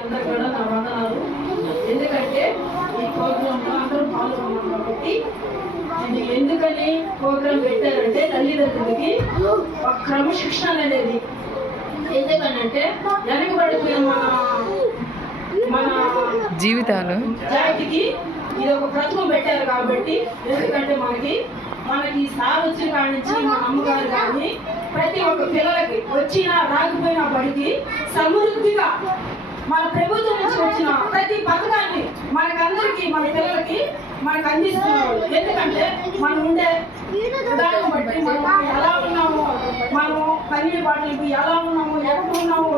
అందరూ కూడా నా వందనాలు. ఎందుకంటే ఈ ప్రోగ్రాంలో అందరూ పాల్గొన్నాం కాబట్టి ఇది ఎందుకని ప్రోగ్రాం పెట్టారంటే తల్లిదండ్రులకి ఒక క్రమశిక్షణ అనేది. ఎందుకనంటే వెనకబడిపోయిన మన జీవితాలు జాతికి ఇది ఒక ప్రతిమ పెట్టారు కాబట్టి. ఎందుకంటే మనకి సార్ వచ్చిన కాడి నుంచి మన అమ్మగారు కానీ ప్రతి ఒక్క పిల్లలకి వచ్చినా రాకపోయినా బడికి సమృద్ధిగా మన ప్రభుత్వం నుంచి వచ్చిన ప్రతి పథకాన్ని మనకందరికి మన పిల్లలకి మనకు అందిస్తున్నారు. ఎందుకంటే మనం ఉండే విధానం బట్టి మనం ఎలా ఉన్నామో, మనము పన్నీటి బాటలకు ఎలా ఉన్నామో, ఎక్కడ ఉన్నామో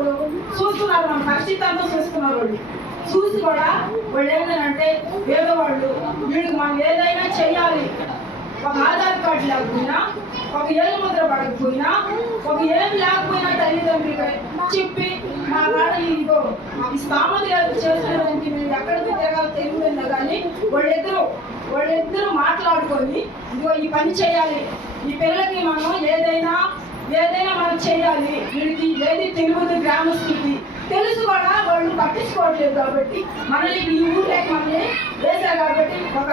చూస్తున్నారు. మన పరిస్థితి అంతా చూస్తున్నారు. వాళ్ళు చూసి కూడా వాళ్ళు ఏంటంటే పేదవాళ్ళు వీడికి మనం ఏదైనా చెయ్యాలి, ఒక ఆధార్ కార్డు లేకపోయినా, ఒక ఏలు ముద్ర పడకపోయినా, ఒక ఏం లేకపోయినా తల్లిదండ్రులకి చెప్పి మా కాడ ఇదిగో మాకు స్థామత చేసుకునేదానికి మేము ఎక్కడికి తిరగాలి తెలియదు కానీ వాళ్ళిద్దరూ మాట్లాడుకొని ఇదిగో ఈ పని చేయాలి, ఈ పిల్లలకి మనం ఏదైనా మనం చేయాలి, వీడికి ఏది తెలియదు గ్రామస్తులకి తెలుసు కూడా వాళ్ళు పట్టించుకోవట్లేదు. కాబట్టి మనల్ని ఈ ఊర్లోకి మనల్ని వేశారు కాబట్టి, ఒక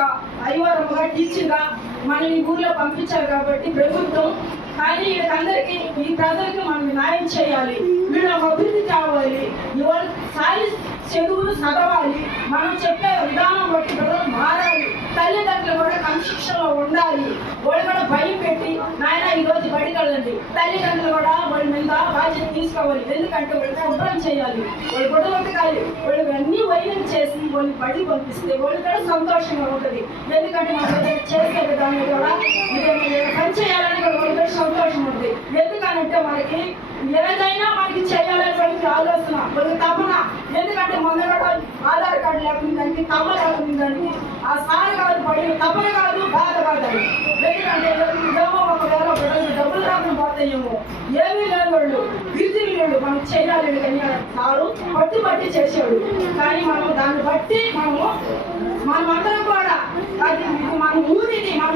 ఐవరముగా టీచర్గా మనల్ని ఈ ఊర్లో పంపించారు కాబట్టి ప్రభుత్వం. కానీ వీళ్ళకందరికీ ఈ ప్రజలకి మనం న్యాయం చేయాలి, వీళ్ళకి అభివృద్ధి కావాలి, ఇవాళ సాయి చదువులు చదవాలి, మనం చెప్పే విధానం బట్టి ప్రజలు మారాలి, తల్లిదండ్రులు కూడా క్రమశిక్షణలో ఉండాలి. వాళ్ళు కూడా భయం పెట్టి నాయన ఈరోజు బడికి వెళ్ళండి, తల్లిదండ్రులు కూడా వాళ్ళ మీద బాధ్యత తీసుకోవాలి. ఎందుకంటే వాళ్ళు శుభ్రం చేయాలి, వాళ్ళు గొడవ ఉతకాలి, వాళ్ళు అన్ని వైద్యం చేసి వాళ్ళు బడికి పంపిస్తే వాళ్ళు కూడా సంతోషంగా ఉంటుంది. ఎందుకంటే మనం చేసే విధానం కూడా పని చేయాలని కూడా వాళ్ళు కూడా సంతోషం ఉంటుంది. ఎందుకనంటే మనకి ఏదైనా మనకి చేయాలని వాళ్ళకి ఆలోచన, వాళ్ళకి తపన. ఎందుకంటే మొన్న కూడా ఆధార్ కార్డు లేకుండా దానికి తపన లేకుండా దానికి ఆ సార్ కాదు పడి తపన కాదు బాధ కాదు. ఎందుకంటే ఏమో ఒకవేళ డబ్బులు రాకుండా పోతాయేమో, ఏమీ లేని వాళ్ళు గిరిజనులు మనం చేయాలి కానీ సారు పట్టి చేసాడు. కానీ మనం దాన్ని బట్టి మనమందరం కూడా అది మన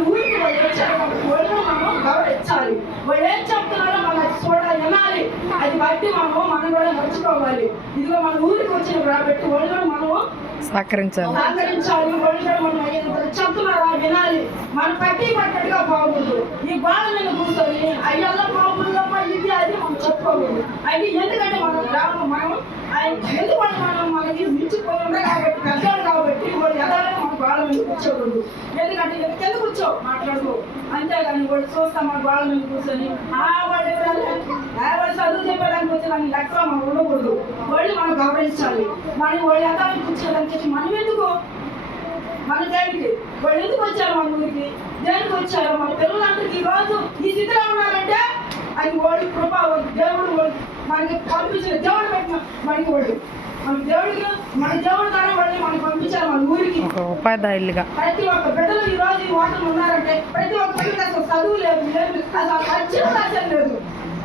ఊరికి వాళ్ళు వచ్చారు కాబట్టి వాళ్ళు మనం గౌరవించాలి. వాళ్ళు ఏం చెప్తున్నారో మనం చూడాలి, వినాలి, అది బట్టి మనం కూడా నడుచుకోవాలి. ఇదిగో మన ఊరికి వచ్చిన కాబట్టి వాళ్ళు కూడా మనం సహకరించాలి. వాళ్ళు కూడా మనం చెప్తున్నారా వినాలి, మనం పట్టట్టుగా బాగుండు. ఈ బాధ మీద కూర్చొని అయ్యల్లా బాగుండమ్మా ఇది అది మనం చెప్పుకోకూడదు. అది ఎందుకంటే మన గ్రామం ఎందుకంటే మనం మనకి మించిపోయి ఉన్నాయి కాబట్టి పెద్దవాళ్ళు కాబట్టి వాళ్ళు ఎదాలని మన బాధ మీద కూర్చోకూడదు. ఎందుకంటే కింద కూర్చో మాట్లాడుకో, అంతేగాని వాళ్ళు చూస్తాం మన బాధ మీద కూర్చొని వాళ్ళు చదువు చెప్పడానికి వచ్చి దాన్ని లెక్క మనం ఉండకూడదు. వాళ్ళు మనం గౌరవించాలి. వాళ్ళు ఎదాలని కూర్చోడానికి చెప్పి మనం ఎందుకు మన దేనికి వాళ్ళు ఎందుకు వచ్చారు, మన ఊరికి దేనికి వచ్చారు, మన పిల్లలందరికీ ఈ రోజు ఈ స్థితిలో ఉన్నారంటే అది వాడి కృప, దేవుడు మనకి పంపించిన దేవుడు పెట్టిన మనకి వాడు మన దేవుడికి మన దేవుడి ద్వారా వాళ్ళని మనకి పంపించారు మన ఊరికి ఉపాధ్యాయులుగా. ప్రతి ఒక్క బిడ్డలు ఈ రోజు ఈ ఓటర్లు ఉన్నారంటే ప్రతి ఒక్క బిడ్డకి అసలు చదువు లేదు, అసలు రాజ్యం లేదు.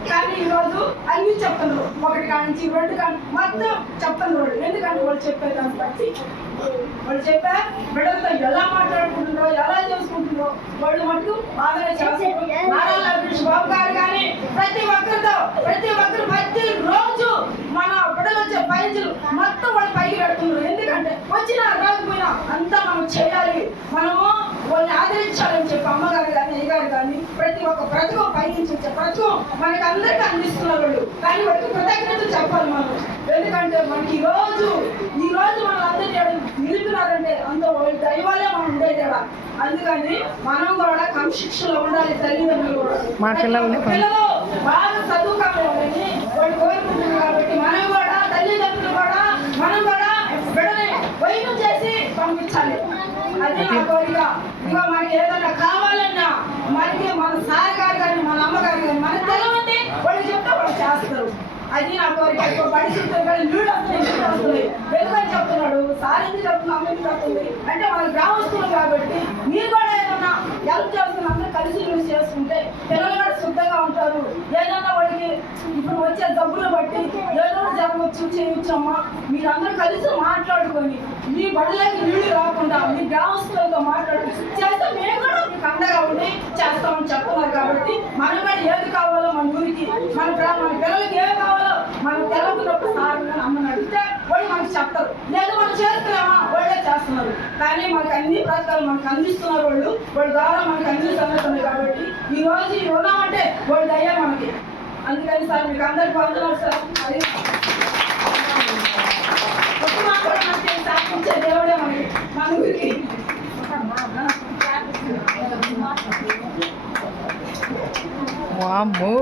కానీ ఈరోజు అన్ని చెప్తున్నారు, ఒకటి కానించి రెండు కానీ మొత్తం చెప్తున్నారు. ఎందుకంటే వాళ్ళు చెప్పేదాన్ని బట్టి వాళ్ళు చెప్పే బిడ్డలతో ఎలా మాట్లాడుకుంటున్నారో ఎలా చేసుకుంటున్నారో వాళ్ళు మటుకు బాగానే చేస్తున్నారు. నారా లోకేష్ బాబు గారు కానీ ప్రతి ఒక్కరు ప్రతి రోజు మన బిడ్డలు వచ్చే పైజులు మొత్తం వాళ్ళు పైకి పెడుతున్నారు. ఎందుకంటే వచ్చినా రాకపోయినా అంతా మనం చేయాలి, మనము వాళ్ళని ఆదరించాలని చెప్పి అమ్మగారు కానీ అయ్యగారు కానీ ప్రతి ఒక్క ప్రతిభ పైనుంచి వచ్చే ప్రతిభ మనకి అందరికీ అందిస్తున్నారు. కానీ వాళ్ళకి కృతజ్ఞతలు చెప్పాలి మనం. ఎందుకంటే మనకి ఈ రోజు మనం అందరూ నిలుపుతున్నారంటే అంత వాళ్ళ దైవాలే మనం ఉండేది కదా. అందుకని మనం కూడా క్రమశిక్షణలో ఉండాలి. తల్లిదండ్రులు కూడా పిల్లలు బాగా చదువుకోవాలని వాళ్ళు కోరుకుంటున్నారు కాబట్టి మనం కూడా తల్లిదండ్రులు కూడా మనం కూడా బిడ్డని వైద్యం చేసి పంపించాలి. అది నా కోరిక. ఇక మనకి ఏదైనా కావాలన్నా మనకి మన సార్ గారు కానీ మన అమ్మగారు కానీ మనకు తెలియదు వాళ్ళు చెప్తే వాళ్ళు చేస్తారు. అది నా కోరిక. పరిస్థితులు కానీ వీడు వస్తున్నాయి ఎందుకని చెప్తున్నాడు సార్ ఎందుకు చెప్తున్నా అమ్మ ఎందుకు చెప్తుంది అంటే మన గ్రామస్తులు కాబట్టి మీరు కూడా ఏదన్నా హెల్ప్ చేస్తున్న అందరూ కలిసి యూజ్ చేసుకుంటే పిల్లలు కూడా శుద్ధంగా ఉంటారు. ఏదన్నా వాళ్ళకి ఇప్పుడు వచ్చే డబ్బులు బట్టి ఏదో జరగవచ్చు చేయొచ్చమ్మా, మీరందరూ కలిసి మాట్లాడుకొని మీ బడులకి నీళ్లు రాకుండా మీ గ్రామస్తులతో మాట్లాడుకుని చేస్తే మేము కూడా మీకు అండగా ఉండి చేస్తామని చెప్తున్నారు. కాబట్టి మనం కూడా ఏది కావాలో మన ఊరికి మన పిల్లలకి ఏది కావాలో మనం తెలవకున్నప్పుడు సార్ అమ్మని అడిగితే వాళ్ళు మనకు చేస్తున్నారు. కానీ మనకు అన్ని పథకాలు మనకు అందిస్తున్నారు. వాళ్ళ ద్వారా మనకు అన్ని సంగతులు కాబట్టి ఈ రోజు ఉన్నామంటే వాళ్ళ దయ మనకి. అందుకని సార్ మీకు అందరికి వందనాలు సార్. అది కూడా మనకి సాధించే దేవుడే మనకి మన ఊరికి. వామ్మో